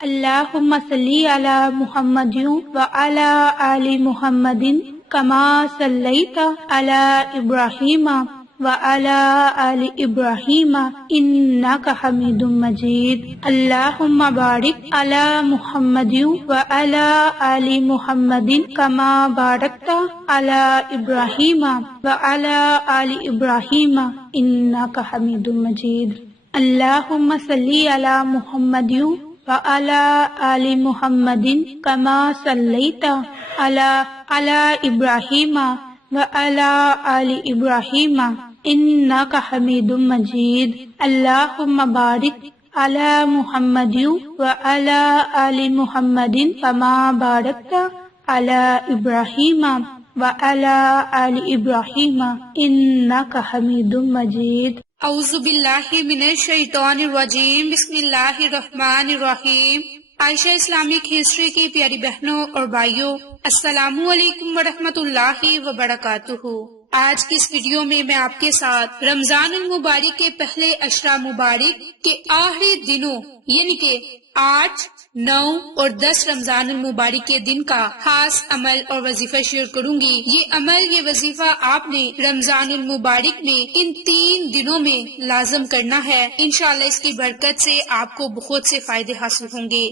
اللہم صلی علی محمد وعلی آل محمد کما صلیت علی ابراہیم وعلی آل ابراہیم انک حمید مجید۔ اللہم بارک علی محمد وعلی آل محمد کما بارکت علی ابراہیم وعلی آل ابراہیم انک حمید مجید۔ اللہم صلی علی محمد وعلی آل محمد کما صلیت علی ابراہیم وعلی آل ابراہیم انک حمید مجید۔ اللہم بارک علی محمد وعلی آل محمد کما بارکت علی ابراہیم وعلی آل ابراہیم انک حمید مجید۔ اعوذ باللہ من الشیطان الرجیم، بسم اللہ الرحمن الرحیم۔ عائشہ اسلامک ہسٹری کی پیاری بہنوں اور بھائیوں، السلام علیکم ورحمۃ اللہ وبرکاتہ۔ آج کی اس ویڈیو میں آپ کے ساتھ رمضان المبارک کے پہلے عشرہ مبارک کے آخری دنوں یعنی کہ 8، 9 اور 10 رمضان المبارک کے دن کا خاص عمل اور وظیفہ شیئر کروں گی۔ یہ وظیفہ آپ نے رمضان المبارک میں ان 3 دنوں میں لازم کرنا ہے۔ انشاءاللہ اس کی برکت سے آپ کو بہت سے فائدے حاصل ہوں گے۔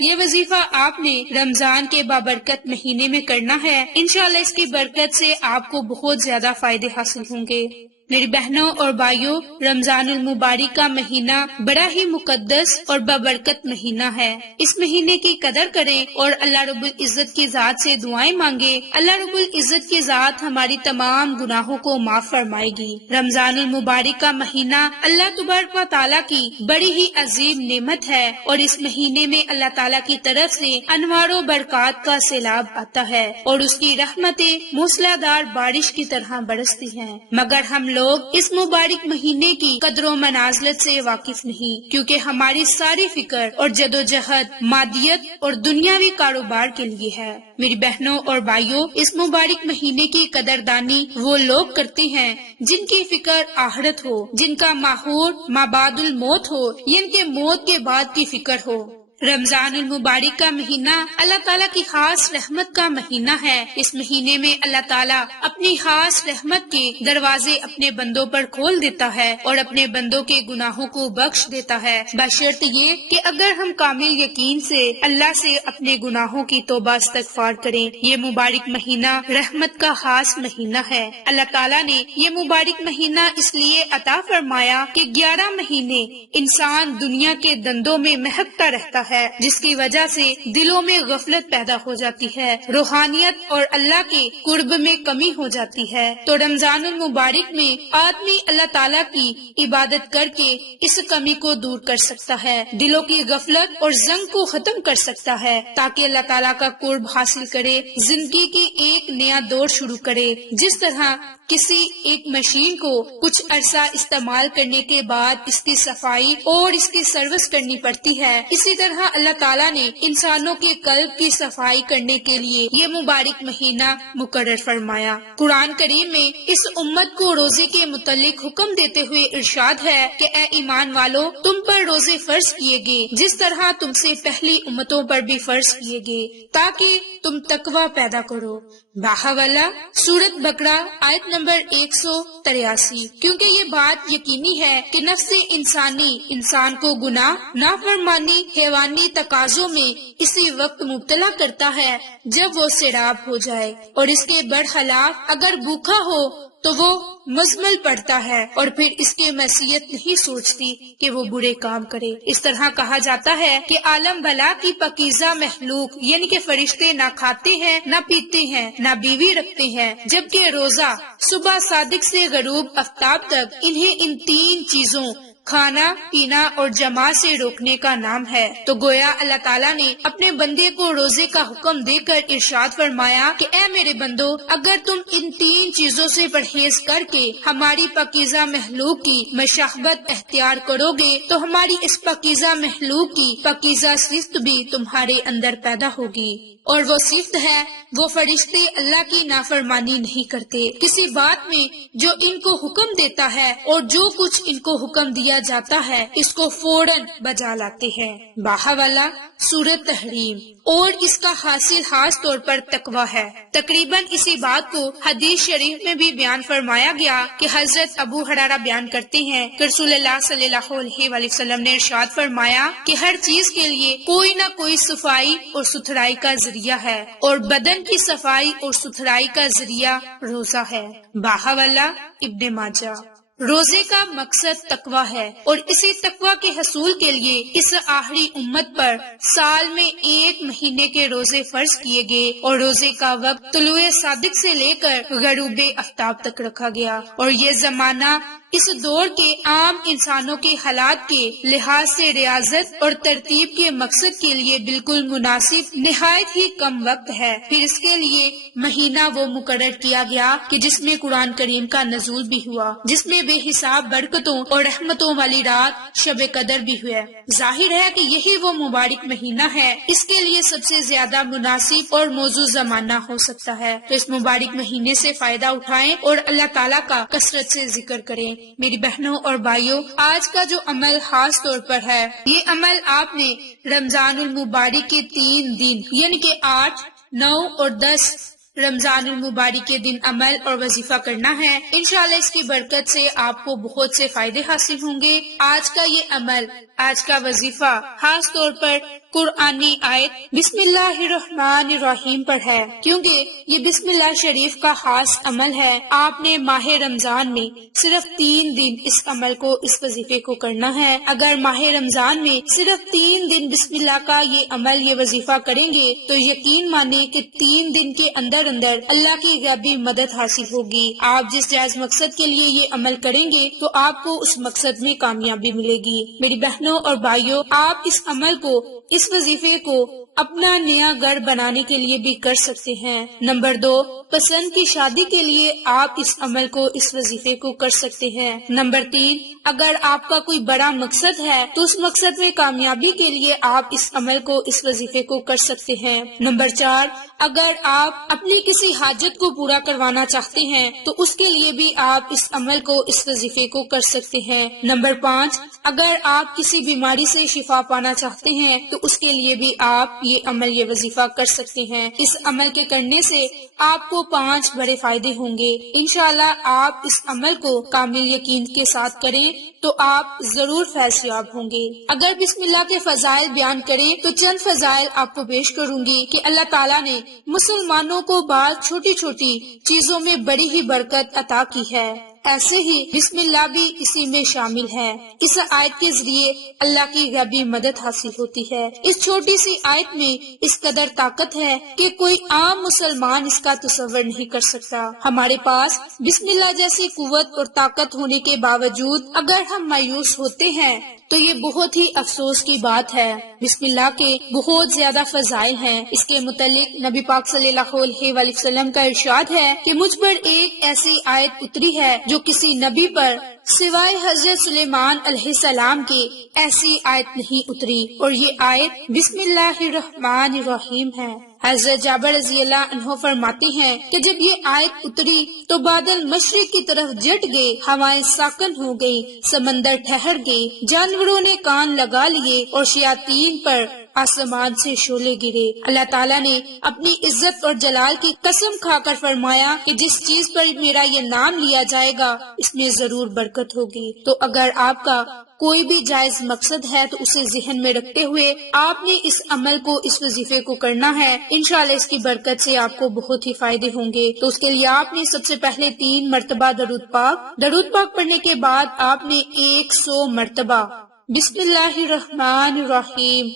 یہ وظیفہ آپ نے رمضان کے بابرکت مہینے میں کرنا ہے۔ انشاءاللہ اس کی برکت سے آپ کو بہت زیادہ فائدے حاصل ہوں گے۔ میری بہنوں اور بھائیوں، رمضان المبارک کا مہینہ بڑا ہی مقدس اور بابرکت مہینہ ہے۔ اس مہینے کی قدر کریں اور اللہ رب العزت کی ذات سے دعائیں مانگیں۔ اللہ رب العزت کی ذات ہماری تمام گناہوں کو معاف فرمائے گی۔ رمضان المبارک کا مہینہ اللہ تبارک و تعالیٰ کی بڑی ہی عظیم نعمت ہے، اور اس مہینے میں اللہ تعالیٰ کی طرف سے انوار و برکات کا سیلاب آتا ہے اور اس کی رحمتیں موسلا دھار بارش کی طرح برستی ہیں، مگر ہم لوگ اس مبارک مہینے کی قدر و منازلت سے واقف نہیں، کیونکہ ہماری ساری فکر اور جدوجہد مادیت اور دنیاوی کاروبار کے لیے ہے۔ میری بہنوں اور بھائیوں، اس مبارک مہینے کی قدردانی وہ لوگ کرتے ہیں جن کی فکر آخرت ہو، جن کا ماحول مابعد الموت ہو، یعنی کہ موت کے بعد کی فکر ہو۔ رمضان المبارک کا مہینہ اللہ تعالیٰ کی خاص رحمت کا مہینہ ہے۔ اس مہینے میں اللہ تعالیٰ اپنی خاص رحمت کے دروازے اپنے بندوں پر کھول دیتا ہے اور اپنے بندوں کے گناہوں کو بخش دیتا ہے، بشرط یہ کہ اگر ہم کامل یقین سے اللہ سے اپنے گناہوں کی توبہ استغفار کریں۔ یہ مبارک مہینہ رحمت کا خاص مہینہ ہے۔ اللہ تعالیٰ نے یہ مبارک مہینہ اس لیے عطا فرمایا کہ 11 مہینے انسان دنیا کے دندوں میں مہکتا رہتا ہے، جس کی وجہ سے دلوں میں غفلت پیدا ہو جاتی ہے، روحانیت اور اللہ کے قرب میں کمی ہو جاتی ہے۔ تو رمضان المبارک میں آدمی اللہ تعالیٰ کی عبادت کر کے اس کمی کو دور کر سکتا ہے، دلوں کی غفلت اور زنگ کو ختم کر سکتا ہے، تاکہ اللہ تعالیٰ کا قرب حاصل کرے، زندگی کی ایک نیا دور شروع کرے۔ جس طرح کسی ایک مشین کو کچھ عرصہ استعمال کرنے کے بعد اس کی صفائی اور اس کی سروس کرنی پڑتی ہے، اسی طرح اللہ تعالیٰ نے انسانوں کے قلب کی صفائی کرنے کے لیے یہ مبارک مہینہ مقرر فرمایا۔ قرآن کریم میں اس امت کو روزے کے متعلق حکم دیتے ہوئے ارشاد ہے کہ اے ایمان والو، تم پر روزے فرض کیے گئے جس طرح تم سے پہلی امتوں پر بھی فرض کیے گئے، تاکہ تم تقوی پیدا کرو۔ باہوالہ سورۃ بقرہ آیت نمبر 183۔ کیونکہ یہ بات یقینی ہے کہ نفس انسانی انسان کو گناہ، نافرمانی، حیوانی تقاضوں میں اسی وقت مبتلا کرتا ہے جب وہ سیراب ہو جائے، اور اس کے برخلاف اگر بھوکا ہو تو وہ مزمل پڑتا ہے اور پھر اس کی معصیت نہیں سوچتی کہ وہ برے کام کرے۔ اس طرح کہا جاتا ہے کہ عالم بلا کی پاکیزہ مخلوق یعنی کہ فرشتے نہ کھاتے ہیں، نہ پیتے ہیں، نہ بیوی رکھتے ہیں، جبکہ روزہ صبح صادق سے غروب آفتاب تک انہیں ان 3 چیزوں کھانا پینا اور جماع سے روکنے کا نام ہے۔ تو گویا اللہ تعالیٰ نے اپنے بندے کو روزے کا حکم دے کر ارشاد فرمایا کہ اے میرے بندو، اگر تم ان 3 چیزوں سے پرہیز کر کے ہماری پاکیزہ مخلوق کی مشابہت اختیار کرو گے تو ہماری اس پاکیزہ مخلوق کی پاکیزہ صفت بھی تمہارے اندر پیدا ہوگی، اور وہ صفت ہے وہ فرشتے اللہ کی نافرمانی نہیں کرتے۔ کسی بات میں جو ان کو حکم دیتا ہے اور جو کچھ ان کو حکم دیا دیا جاتا ہے اس کو فوراً بجا لاتے ہیں۔ باہوالا سورۃ تحریم، اور اس کا حاصل خاص طور پر تقوی ہے۔ تقریباً اسی بات کو حدیث شریف میں بھی بیان فرمایا گیا کہ حضرت ابو ہریرہ بیان کرتے ہیں کہ رسول اللہ صلی اللہ علیہ وآلہ وسلم نے ارشاد فرمایا کہ ہر چیز کے لیے کوئی نہ کوئی صفائی اور ستھرائی کا ذریعہ ہے، اور بدن کی صفائی اور ستھرائی کا ذریعہ روزہ ہے۔ باہوالا ابن ماجہ۔ روزے کا مقصد تقوی ہے، اور اسی تقوی کے حصول کے لیے اس آخری امت پر سال میں 1 مہینے کے روزے فرض کیے گئے، اور روزے کا وقت طلوع صادق سے لے کر غروب آفتاب تک رکھا گیا، اور یہ زمانہ اس دور کے عام انسانوں کے حالات کے لحاظ سے ریاضت اور ترتیب کے مقصد کے لیے بالکل مناسب نہایت ہی کم وقت ہے۔ پھر اس کے لیے مہینہ وہ مقرر کیا گیا کہ جس میں قرآن کریم کا نزول بھی ہوا، جس میں بے حساب برکتوں اور رحمتوں والی رات شب قدر بھی ہوئے۔ ظاہر ہے کہ یہی وہ مبارک مہینہ ہے، اس کے لیے سب سے زیادہ مناسب اور موزوں زمانہ ہو سکتا ہے۔ تو اس مبارک مہینے سے فائدہ اٹھائیں اور اللہ تعالیٰ کا کثرت سے ذکر کریں۔ میری بہنوں اور بھائیوں، آج کا جو عمل خاص طور پر ہے، یہ عمل آپ نے رمضان المبارک کے 3 دن یعنی کہ 8، 9 اور 10 رمضان المبارک کے دن عمل اور وظیفہ کرنا ہے۔ انشاءاللہ اس کی برکت سے آپ کو بہت سے فائدے حاصل ہوں گے۔ آج کا یہ عمل، آج کا وظیفہ خاص طور پر قرآنی آیت بسم اللہ الرحمن الرحیم پر ہے، کیونکہ یہ بسم اللہ شریف کا خاص عمل ہے۔ آپ نے ماہ رمضان میں صرف 3 دن اس عمل کو، اس وظیفے کو کرنا ہے۔ اگر ماہ رمضان میں صرف 3 دن بسم اللہ کا یہ عمل، یہ وظیفہ کریں گے تو یقین مانیں کہ 3 دن کے اندر اللہ کی غیبی مدد حاصل ہوگی۔ آپ جس جائز مقصد کے لیے یہ عمل کریں گے تو آپ کو اس مقصد میں کامیابی ملے گی۔ میری بہنوں اور بھائیوں، آپ اس عمل کو، اس وظیفے کو اپنا نیا گھر بنانے کے لیے بھی کر سکتے ہیں۔ نمبر 2، پسند کی شادی کے لیے آپ اس عمل کو، اس وظیفے کو کر سکتے ہیں۔ نمبر 3، اگر آپ کا کوئی بڑا مقصد ہے تو اس مقصد میں کامیابی کے لیے آپ اس عمل کو، اس وظیفے کو کر سکتے ہیں۔ نمبر 4، اگر آپ اپنی کسی حاجت کو پورا کروانا چاہتے ہیں تو اس کے لیے بھی آپ اس عمل کو، اس وظیفے کو کر سکتے ہیں۔ نمبر 5، اگر آپ کسی بیماری سے شفا پانا چاہتے ہیں تو اس کے لیے بھی آپ یہ عمل، یہ وظیفہ کر سکتے ہیں۔ اس عمل کے کرنے سے آپ کو 5 بڑے فائدے ہوں گے۔ انشاءاللہ آپ اس عمل کو کامل یقین کے ساتھ کریں تو آپ ضرور فیض یاب ہوں گے۔ اگر بسم اللہ کے فضائل بیان کریں تو چند فضائل آپ کو پیش کروں گی کہ اللہ تعالیٰ نے مسلمانوں کو بعض چھوٹی چھوٹی چیزوں میں بڑی ہی برکت عطا کی ہے، ایسے ہی بسم اللہ بھی اسی میں شامل ہے۔ اس آیت کے ذریعے اللہ کی غیبی مدد حاصل ہوتی ہے۔ اس چھوٹی سی آیت میں اس قدر طاقت ہے کہ کوئی عام مسلمان اس کا تصور نہیں کر سکتا۔ ہمارے پاس بسم اللہ جیسی قوت اور طاقت ہونے کے باوجود اگر ہم مایوس ہوتے ہیں تو یہ بہت ہی افسوس کی بات ہے۔ بسم اللہ کے بہت زیادہ فضائل ہیں۔ اس کے متعلق نبی پاک صلی اللہ علیہ وآلہ وسلم کا ارشاد ہے کہ مجھ پر ایک ایسی آیت اتری ہے جو کسی نبی پر سوائے حضرت سلیمان علیہ السلام کے ایسی آیت نہیں اتری، اور یہ آیت بسم اللہ الرحمن الرحیم ہے۔ حضرت جابر رضی اللہ عنہ فرماتے ہیں کہ جب یہ آیت اتری تو بادل مشرق کی طرف جٹ گئے، ہوائیں ساکن ہو گئی، سمندر ٹھہر گئی، جانوروں نے کان لگا لیے اور شیاطین پر آسمان سے شعلے گرے۔ اللہ تعالیٰ نے اپنی عزت اور جلال کی قسم کھا کر فرمایا کہ جس چیز پر میرا یہ نام لیا جائے گا اس میں ضرور برکت ہوگی۔ تو اگر آپ کا کوئی بھی جائز مقصد ہے تو اسے ذہن میں رکھتے ہوئے آپ نے اس عمل کو، اس وظیفے کو کرنا ہے۔ انشاءاللہ اس کی برکت سے آپ کو بہت ہی فائدے ہوں گے۔ تو اس کے لیے آپ نے سب سے پہلے 3 مرتبہ درود پاک پڑھنے کے بعد آپ نے 100 مرتبہ بسم اللہ الرحمن الرحیم،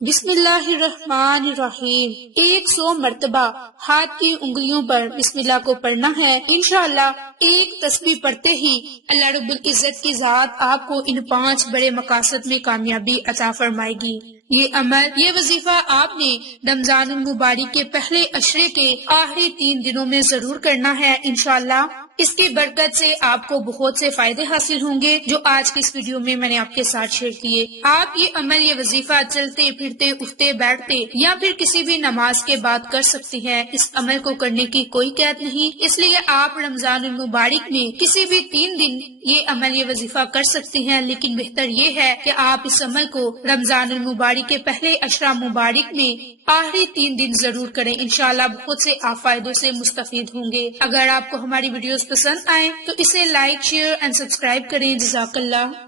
بسم اللہ الرحمن الرحیم 100 مرتبہ ہاتھ کی انگلیوں پر بسم اللہ کو پڑھنا ہے۔ انشاءاللہ ایک تسبیح پڑھتے ہی اللہ رب العزت کی ذات آپ کو ان 5 بڑے مقاصد میں کامیابی عطا فرمائے گی۔ یہ عمل، یہ وظیفہ آپ نے رمضان المبارک کے پہلے عشرے کے آخری 3 دنوں میں ضرور کرنا ہے۔ انشاءاللہ اس کی برکت سے آپ کو بہت سے فائدے حاصل ہوں گے جو آج کی اس ویڈیو میں نے آپ کے ساتھ شیئر کیے۔ آپ یہ عمل، یہ وظیفہ چلتے پھرتے، اٹھتے بیٹھتے یا پھر کسی بھی نماز کے بعد کر سکتے ہیں۔ اس عمل کو کرنے کی کوئی قید نہیں، اس لیے آپ رمضان المبارک میں کسی بھی 3 دن یہ عمل، یہ وظیفہ کر سکتے ہیں، لیکن بہتر یہ ہے کہ آپ اس عمل کو رمضان المبارک کے پہلے عشرہ مبارک میں آخری 3 دن ضرور کریں۔ انشاءاللہ بہت سے آپ فائدوں سے مستفید ہوں گے۔ اگر آپ کو ہماری ویڈیوز پسند آئیں تو اسے لائک، شیئر اینڈ سبسکرائب کریں۔ جزاک اللہ۔